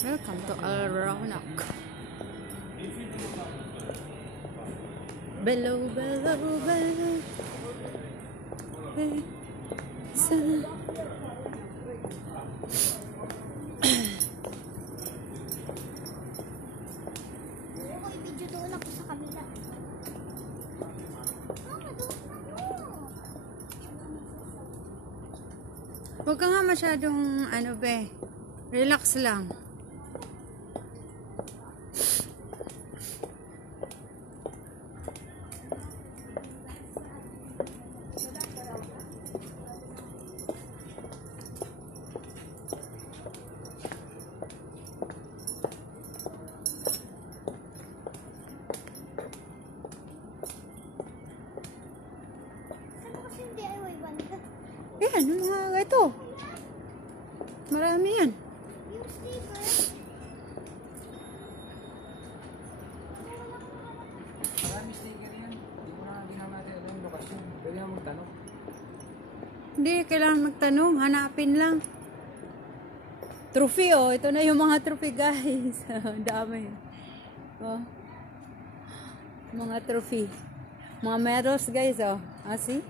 Welcome to Alronak. Below, below, below. Video doon ako sa kabila. Huwag ka nga masyadong ano be. Relax lang. Yan, mga ito. Marami yan. Yung sticker. Marami sticker yan. Hindi ko na ginawa natin yung lokasyon. Pwede naman magtanong. Hindi, kailangan magtanong. Hanapin lang. Trophy, oh. Ito na yung mga trophy, guys. Dami. Oh. Mga trophy. Mga medals, guys, oh. Ah, see?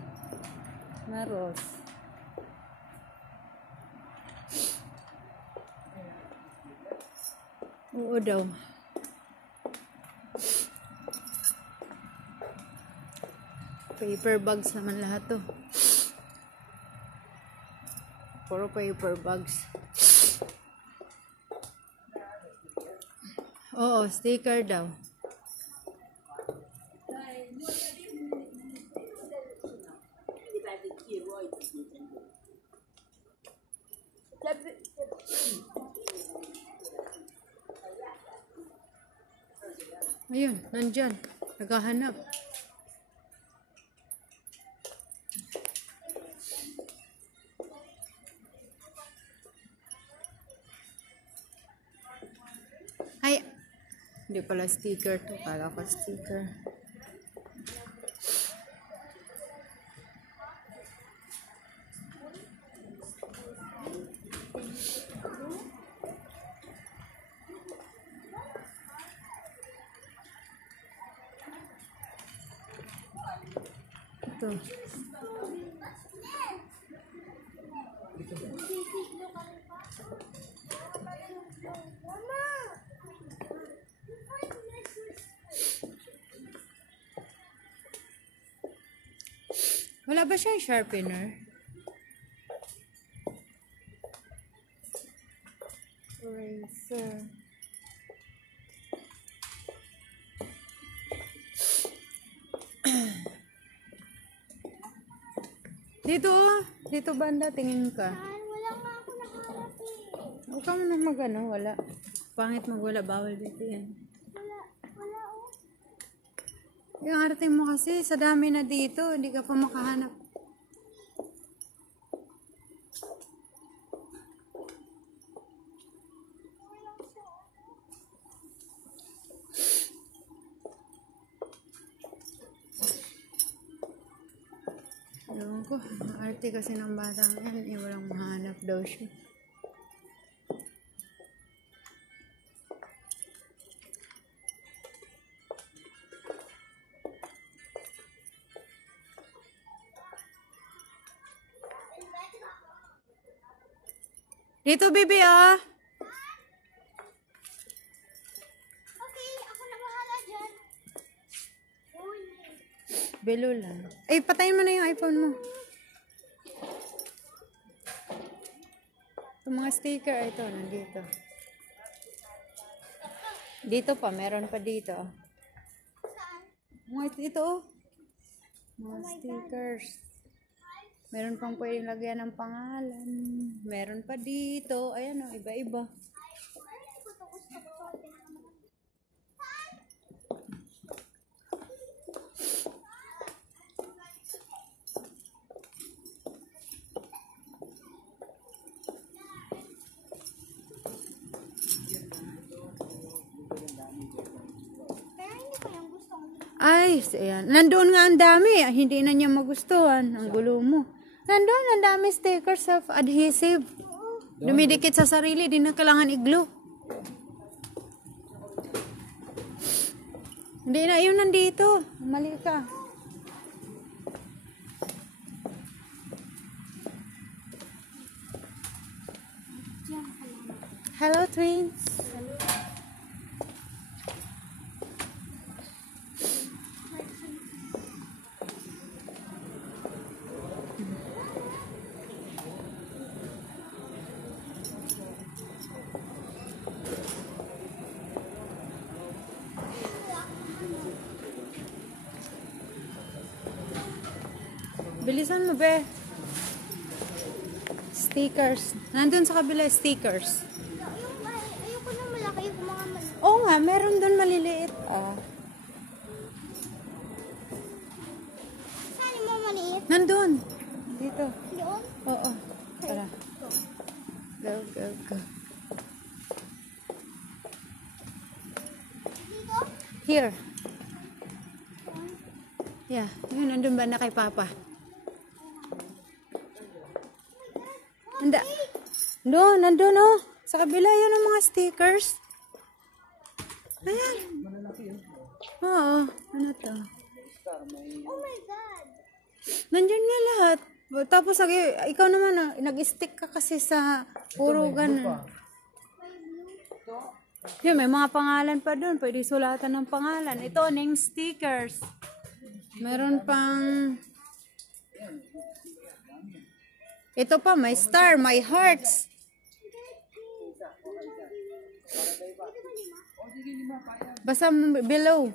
Medals. Oo daw. Paper bags naman lahat to. Puro paper bags. Oo, sticker daw. Ayun, nandyan. Naghahanap. Ay! Hindi pala sticker to. Kala ko sticker. Ito. Wala ba siyang sharpener? Eraser. Dito banda, tingin ka. Wala nga ako nakaharap eh. Huwag ka mo na mag-ano, wala. Pangit magwala, bawal dito yan. Wala oh. Yung arte mo kasi, sa dami na dito, hindi ka pa makahanap. Ewan ko, arte kasi ng batang yan, eh, walang mahanap daw siya. Dito, bibi, ah. Okay, ako na bahala dyan. Uy. Belo lang. Eh, patayin mo na yung iPhone mo. Yung mga sticker, ito, nandito. Dito pa, meron pa dito. Saan? Mga ito, oh. Mga stickers. Meron pang pwedeng lagyan ng pangalan. Meron pa dito. Ayan, oh, iba-iba. Ay, ayan. Nandoon nga ang dami. Hindi na niya magustuhan. Ang gulo mo. Nandoon ang dami stickers of adhesive. Dumidikit sa sarili. Di na kailangan i-glue. Hindi na, yun nandito. Mali ka. Hello, twins. Bilisan mo, be. Stickers. Nandun sa kabila, stickers. Ayoko na malaki yung mga maliit. Oo nga, meron doon maliliit. Ah. Saan yung mga maliit? Nandun. Dito. Doon? Oo. Tara. Go, go, go. Dito? Here. Yeah. Yun, nandun ba na kay Papa? Doon, nandun oh. Sa kabila, yun ang mga stickers. Ayan. Oo. Ano to? Oh my God! Nandyan nga lahat. Tapos, ikaw naman, nag-stick ka kasi sa puro ganun. Yun, may mga pangalan pa doon. Pwede sulatan ng pangalan. Ito, name stickers. Meron pang... Ito pa, may star, may hearts. Basta below.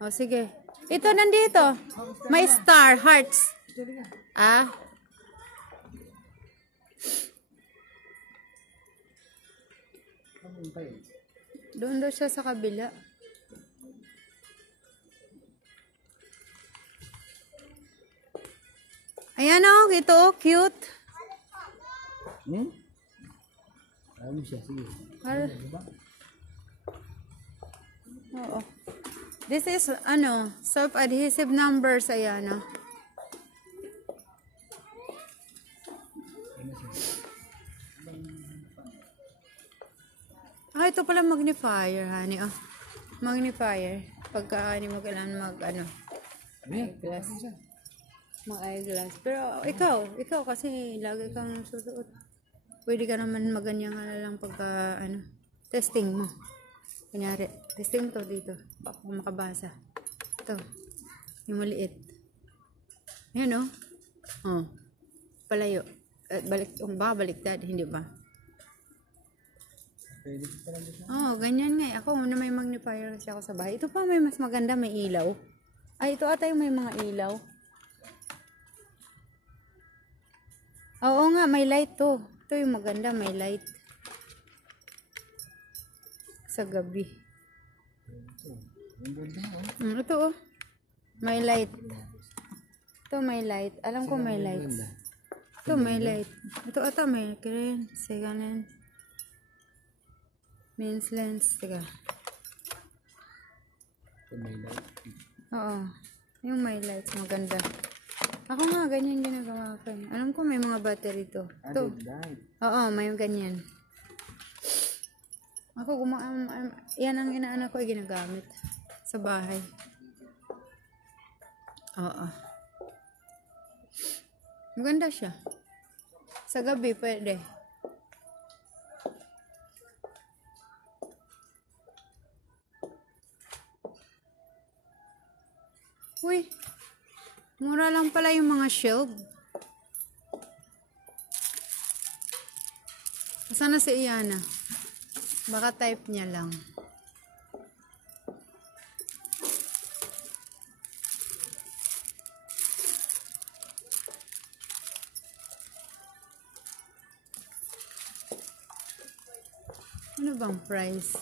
O, sige. Ito nandito. May star, hearts. Ah. Doon daw siya sa kabila. Ayan o, ito, cute. Ayun siya, sige. Oo. This is, self-adhesive numbers, ayan o. Ito pala magnifier, honey. Oh. Magnifier. Pagka, mo kailangan eyeglass. Mag-eyeglass. Pero, ikaw kasi lagi kang susuot. Pwede ka naman maganyan ka na lang pagka, testing mo. Kunyari, testing mo to dito. Baka makabasa. Ito. Yung maliit. Ayan, oh. Oh. Palayo. Baka baliktad, hindi ba? Ganyan nga. Ako na may magnifier kasi ako sa bahay. Ito pa may mas maganda, may ilaw. Ay, ito ata yung may mga ilaw. Oo nga, may light to. Ito yung maganda, may light. Sa gabi. Ito oh. May light. Ito may light. Alam ko may light. Ito may light. Ito ata may green. Second hand. Men's lens. Teka. Oo. Yung may lights. Maganda. Ako nga, ganyan ginagawa ko. Alam ko may mga battery to. Ito. Oo, may ganyan. Ako, yan ang inaanak ko ay ginagamit. Sa bahay. Oo. Maganda siya. Sa gabi, pwede. Uy, mura lang pala yung mga shelf. Sana si Iana. Baka type niya lang. Ano bang price?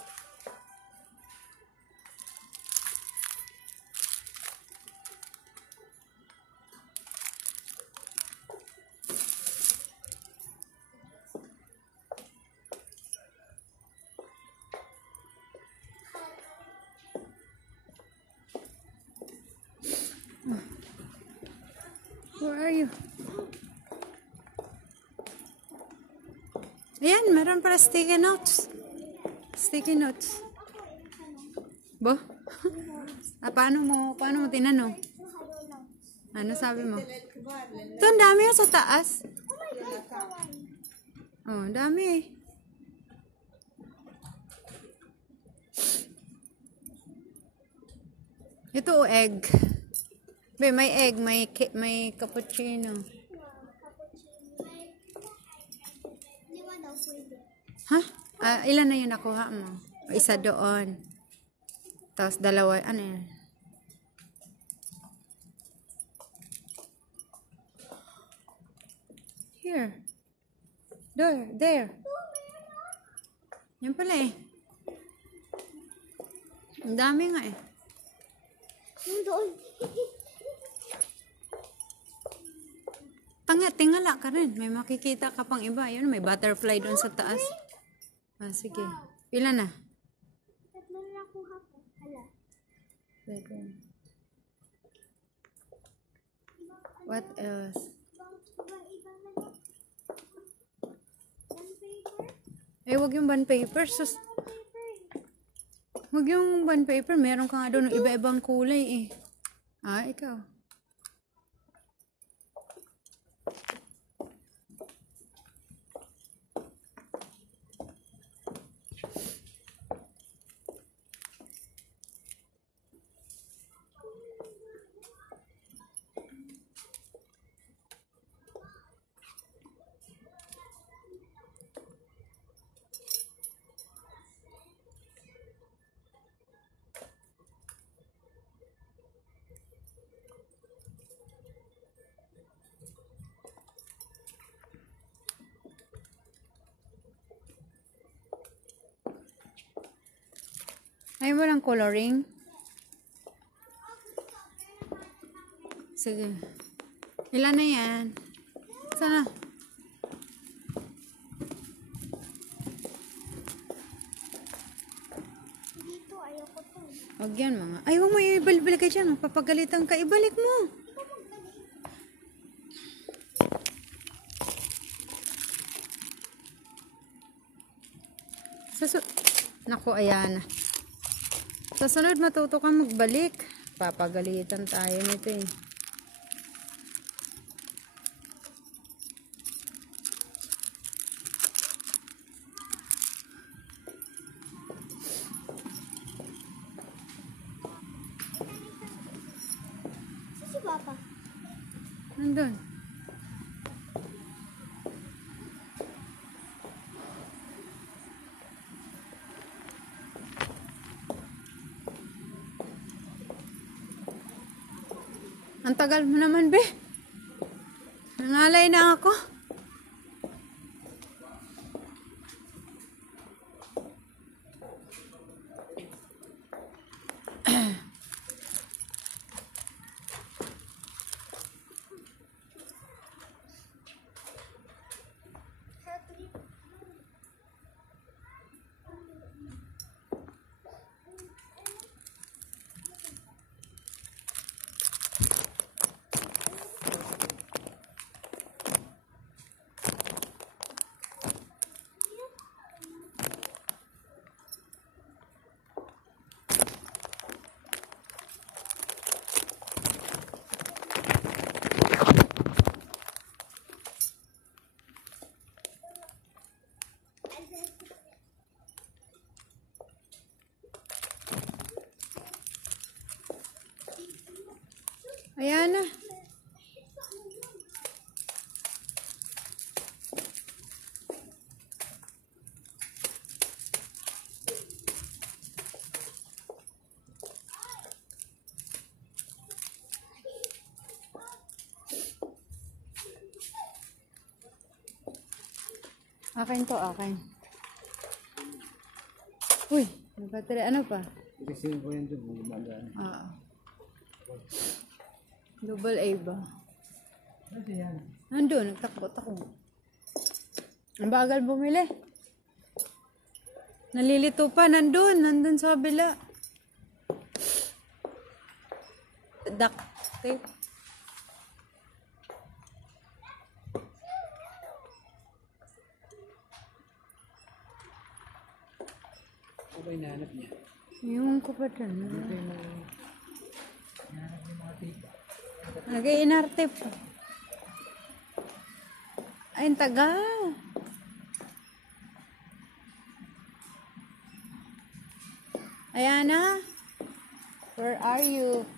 Where are you? Ayan, meron pala sticky notes. Sticky notes. Bo? Paano mo tinanong? Ano sabi mo? Ito, ang dami yun sa taas. Oh my God, kawan. Oh, ang dami. Ito, egg. Be, may egg, may cappuccino. Lima daw pwede. Ha? Ilan na yun nakuha mo? Isa doon. Tapos dalawa, ano yan? Here. There. Yan pala eh. Ang dami nga eh. Yung doon. Tingala ka rin. May makikita ka pang iba. Yun, may butterfly doon sa taas. Sige. Pila na? Tatlo na nakuha ko. Hala. What else? Ibang-ibang na lang. One paper? Wag yung bond paper. Wag yung bond paper. Meron ka nga doon ng iba-ibang kulay eh. Ikaw. Ayaw mo ng coloring? Sige. Ilan na yan? Sana. Dito, ayoko to. Huwag yan mga. Ay, huwag mo ibalik ka dyan. Papagalitan ka. Ibalik mo. Naku, ayan na. Sa sunod, matuto kang magbalik. Papagalitan tayo nito eh. Si Papa. Nandun. Ang tagal mo naman, be. Nangalay na ako. Ayan na. Akin to, akin. Uy, may battery. Ano pa? Kasi ko yan doon. Gumagaan. Double A ba? Ano yan? Nandun, nagtakbo-takbo. Ang bagal bumili. Nalilito pa, nandun sa kabila. Duct tape. Ano ba hinahanap niya? Yung ko pa dun. Dito yung hinahanap yung mga tita. Nag-iinarte pa. Ay, ang tagal. Ayana, where are you?